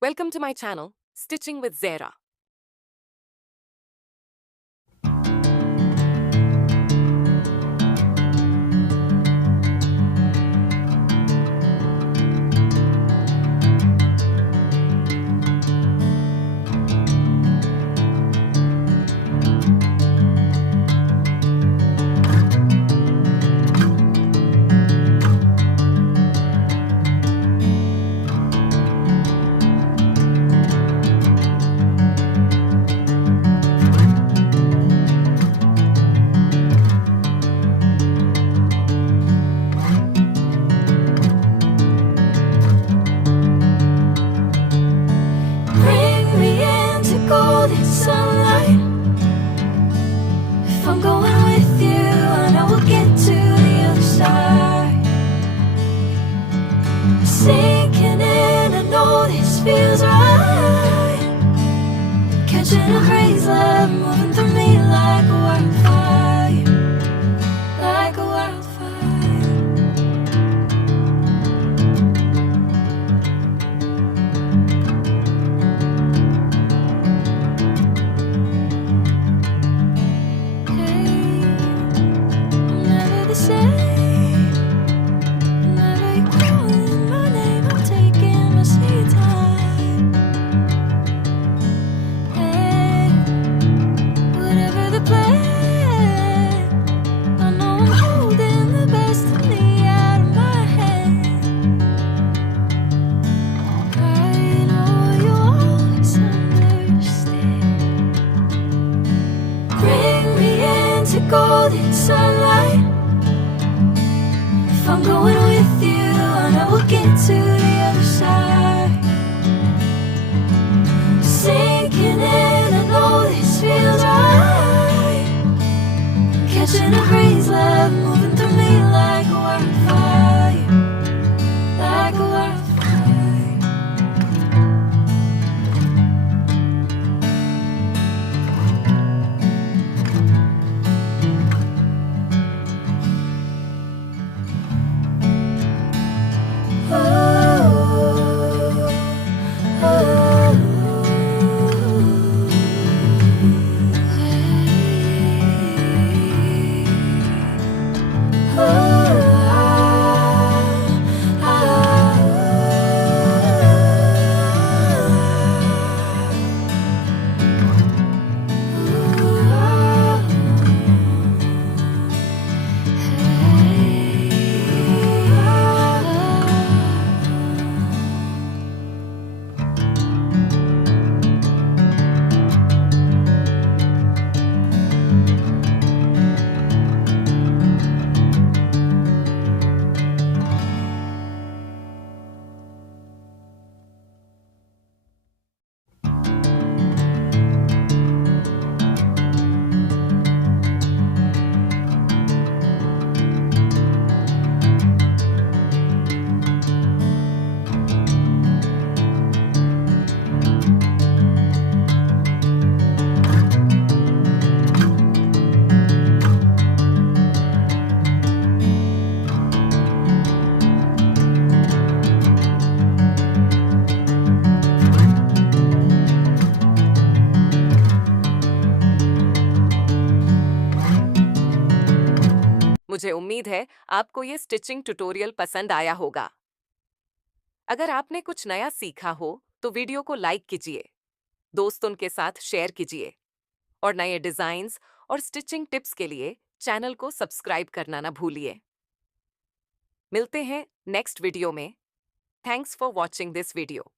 Welcome to my channel, Stitching with Zehra. Bring me into golden sunlight. If I'm going with you, I know we'll get to the other side. Sinking in, I know this feels right. Catching a breeze, love moving through me like a wildfire, like a wildfire. Never the same. Whenever you're calling my name, I'm taking my sweet time. Hey, whatever the plan, I know I'm holding the best of me out of my hand. I know you always understand. Bring me into golden sunlight. If I'm going with you, I know we'll get to the other side. Sinking in, I know this feels right. Catching a breeze, love moving through me like a wildfire, like a wildfire. मुझे उम्मीद है आपको ये stitching tutorial पसंद आया होगा। अगर आपने कुछ नया सीखा हो तो वीडियो को लाइक कीजिए, दोस्तों के साथ शेयर कीजिए और नए डिजाइन्स और स्टिचिंग टिप्स के लिए चैनल को सब्सक्राइब करना ना भूलिए। मिलते हैं नेक्स्ट वीडियो में। Thanks for watching this video.